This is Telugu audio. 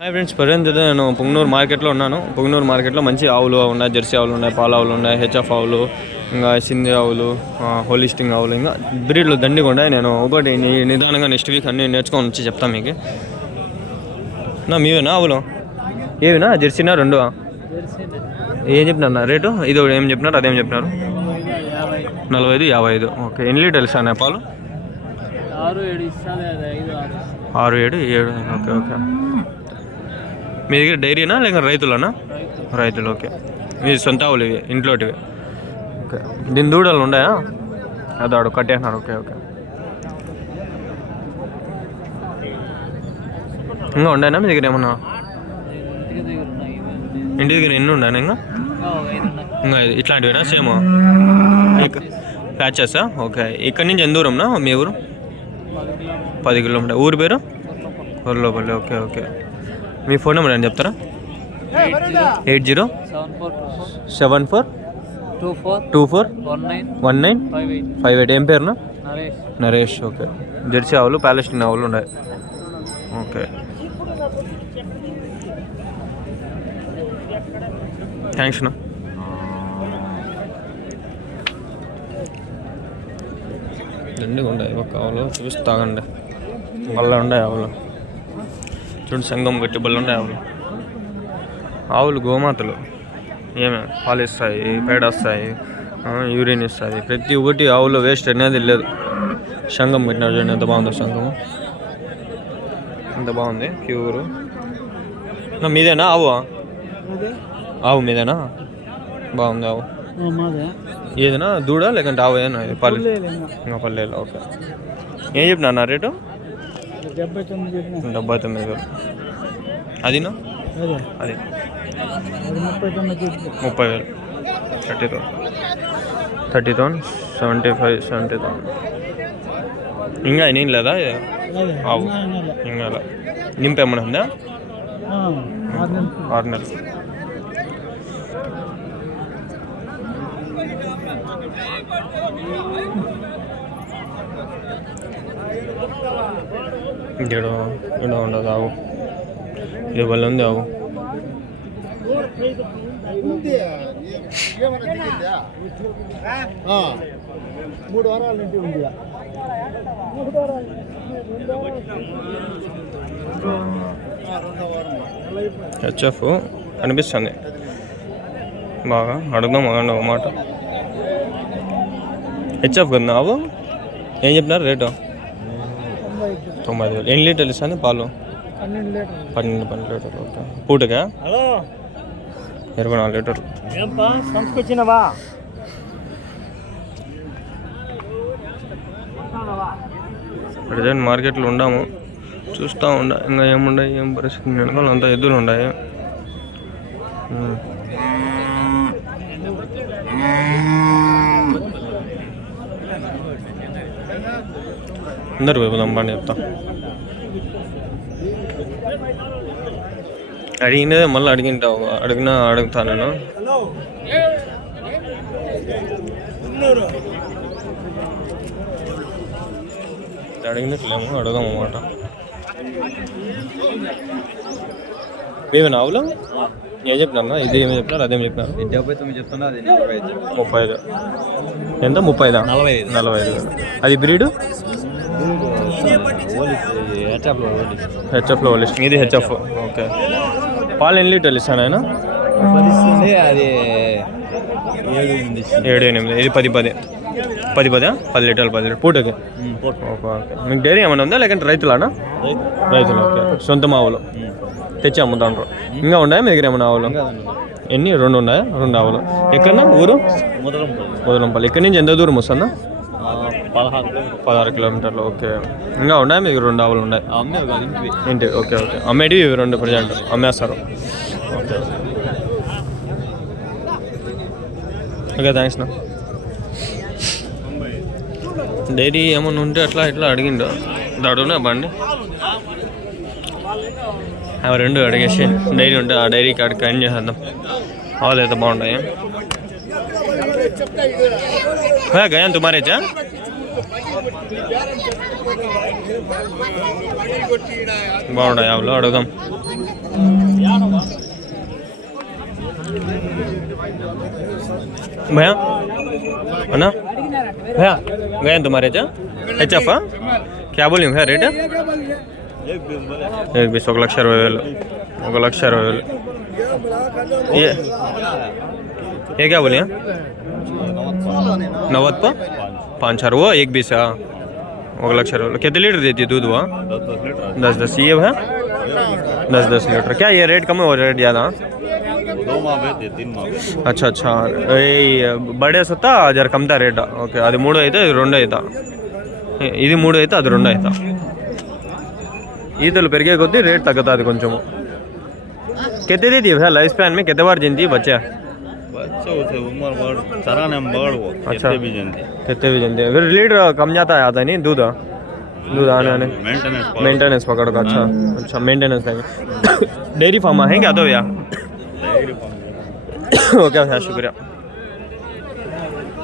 హాయ్ ఫ్రెండ్స్, ప్రజెంట్ నేను పొంగనూరు మార్కెట్లో ఉన్నాను. పొంగనూరు మార్కెట్లో మంచి ఆవులు ఉన్నాయి, జెర్సీ ఆవులు ఉన్నాయి, పాల ఆవులు ఉన్నాయి, హెచ్ఎఫ్ ఆవులు, ఇంకా సింధి ఆవులు, హోలిస్టింగ్ ఆవులు, ఇంకా బ్రీడ్లు దండిగా ఉన్నాయి. నేను ఒకటి నిదానంగా నెక్స్ట్ వీక్ అన్నీ నేర్చుకొని వచ్చి చెప్తాను మీకు. మీవేనా ఆవులు? ఏవినా జెర్సీనా? రెండు ఏం చెప్పినారు రేటు? ఇది ఏం చెప్పినారు, అదేం చెప్పినారు? 45, 55. ఓకే. ఎన్ని లీటర్లు ఇస్తాను పాలు? 6, 7, 7. Okay okay. మీ దగ్గర డైరీనా లేక రైతులనా? రైతులు. ఓకే. మీ సొంత ఆవులు ఇవి, ఇంట్లోటివి? ఓకే. దీని దూడలు ఉన్నాయా? అదాడు కట్టేసినారు. Okay okay. ఇంకా ఉన్నాయనా మీ దగ్గర ఏమన్నా? ఇంటి దగ్గర ఎన్ని ఉన్నాయా? ఇంకా ఇంకా ఇట్లాంటివినా సేమ్ ప్యాచెసా? ఓకే. ఇక్కడి నుంచి ఎంత దూరంనా మీ ఊరు? 10 కిలోమీటర్. ఊరి పేరు? కొర్లోపల్లి. Okay okay. మీ ఫోన్ నెంబర్ అని చెప్తారా? 8074241958. ఏం పేరునా? నరేష్. ఓకే. జెర్సీ ఆవులు, ప్యాలెస్టీన్ ఆవులు ఉన్నాయి. ఓకే. థ్యాంక్స్ నా. దండిగా ఉన్నాయి ఒక ఆవులు, చూసి తాగండి. మళ్ళీ ఉన్నాయి ఆవులు చూడండి, సంగం గట్టి బళ్ళు ఉన్నాయి ఆవులు. ఆవులు గోమాతలు. ఏమే పాలు ఇస్తాయి, పేడ వస్తాయి, యూరిన్ ఇస్తాయి. ప్రతి ఒక్కటి ఆవులు వేస్ట్ అనేది లేదు. సంగం పెట్టినారు చూడండి, ఎంత బాగుందో సంగము, ఎంత బాగుంది. ప్యూరు. మీదేనా ఆవు? ఆవు మీదేనా? బాగుంది ఆవు. ఏదైనా దూడ లేకంటే ఆవు ఏనా? పల్లె ఇంకా పల్లెలు. ఓకే. ఏం చెప్పినా నా రేటు? 79,000. అదినా? అది 30,000. 30,000, 75, 70,000. ఇంకా నేను లేదా ఆవు? ఇంకా నింపేమన్నా ఉందా? 6 నెలలు. ఇక్కడ ఉండదు ఆవు. ఇది వల్ల ఉంది ఆవు. హెచ్ఎఫ్ కనిపిస్తుంది బాగా. అడుగుదాం అగండి ఒక మాట. హెచ్ఎఫ్ కదా ఆవు? ఏం చెప్పినారు రేటు? 90,000. ఎన్ని లీటర్లు ఇస్తాను పాలు? 12 లీటర్లు. ఓకే. పూటగా 24 లీటర్లు. ప్రజెంట్ మార్కెట్లో ఉండాము, చూస్తూ ఇంకా ఏముండయి, ఏం పరిస్థితి వెనకాల అంతా ఎద్దులు ఉన్నాయి. అందరు పోదాం బాగా చెప్తా. అడిగినదే మళ్ళీ అడుగుతా నేను. అడిగినట్లేమో అడుగుదాం అన్నమాట. ఏమైనా ఆవులు? ఏం చెప్పినా? ఇది ఏమి చెప్పినారు, అదేం చెప్పినారు? 79 చెప్తున్నా, అది 35. ఎంత? 30? 45. అది బ్రీడు? హెచ్ఎఫ్లో హోలిస్టింగ్. ఇది హెచ్ఎఫ్. ఓకే. పాలు ఎన్ని లీటర్లు ఇస్తాను ఆయన? అది 7, 8. ఇది 10 లీటర్లు. 10 లీటర్ పూటది. Okay okay. మీకు డైరీ ఏమైనా ఉందా లేకంటే రైతులానా? రైతులు. ఓకే. సొంత ఆవులు తెచ్చి అమ్ముతాండ్రు. ఇంకా ఉన్నాయా మీ దగ్గర ఏమైనా ఆవులు? ఎన్ని? 2 ఉన్నాయా? 2 ఆవులు. ఎక్కడన్నా ఊరు? ముదలంపల్లి. ఇక్కడి నుంచి ఎంత దూరం వస్తుందా? 16 కిలోమీటర్లు. ఓకే. ఇంకా ఉన్నాయి మీకు 2 ఆవులు ఉన్నాయి ఏంటి? Okay okay. అమ్మేటివి 2 ప్రజెంట్ అమ్మేస్తారు. Okay okay. థ్యాంక్స్ నా. డైరీ ఏమన్నా ఉంటే అట్లా ఇట్లా అడిగిండు. దాడున్నా బండి అవి 2 అడిగేసి డైరీ ఉంటే ఆ డైరీ కాడికి కైన్ చేసేద్దాం. ఆవులు అయితే బాగుంటాయి. గయా తుమారే చా? బాగున్నాయి ఆవులు, అడుగుదాం. भैया है ना भैया गए तुम्हारे चा एच एफ क्या बोली भैया रेट एक 1,20,000 1,20,000 ये क्या बोलिए 90 5 वो 1,20 1,20,000 कितने लीटर देती है दूध वो 10 ये भैया 10 लीटर क्या ये रेट कम है और रेट ज़्यादा 2 माह बेचते 3 माह बेचते अच्छा अच्छा బడే సొత్తా జర కమ్తా రేట్ ఓకే అది 3 అయితే ఇది 2 అవుతా ఇది 3 అయితే అది 2 అవుతా ఈతలు పెరిగే కొద్దీ రేట్ తగ్గుతుంది కొంచెము कितने देती है भैया लाइफ स्पैन में कितने बार जिंदी बच्चे बच्चे उसे उम्र बढ़ चराने में बढ़ वो अच्छा। कितने भी जनते कितने भी जिंदी फिर लीटर कम जाता है आता है नहीं दूध आने आने मेंटेनेंस पकड़ का अच्छा अच्छा मेंटेनेंस लेंगे डेयरी फार्म है क्या तो भैया ओके भैया शुक्रिया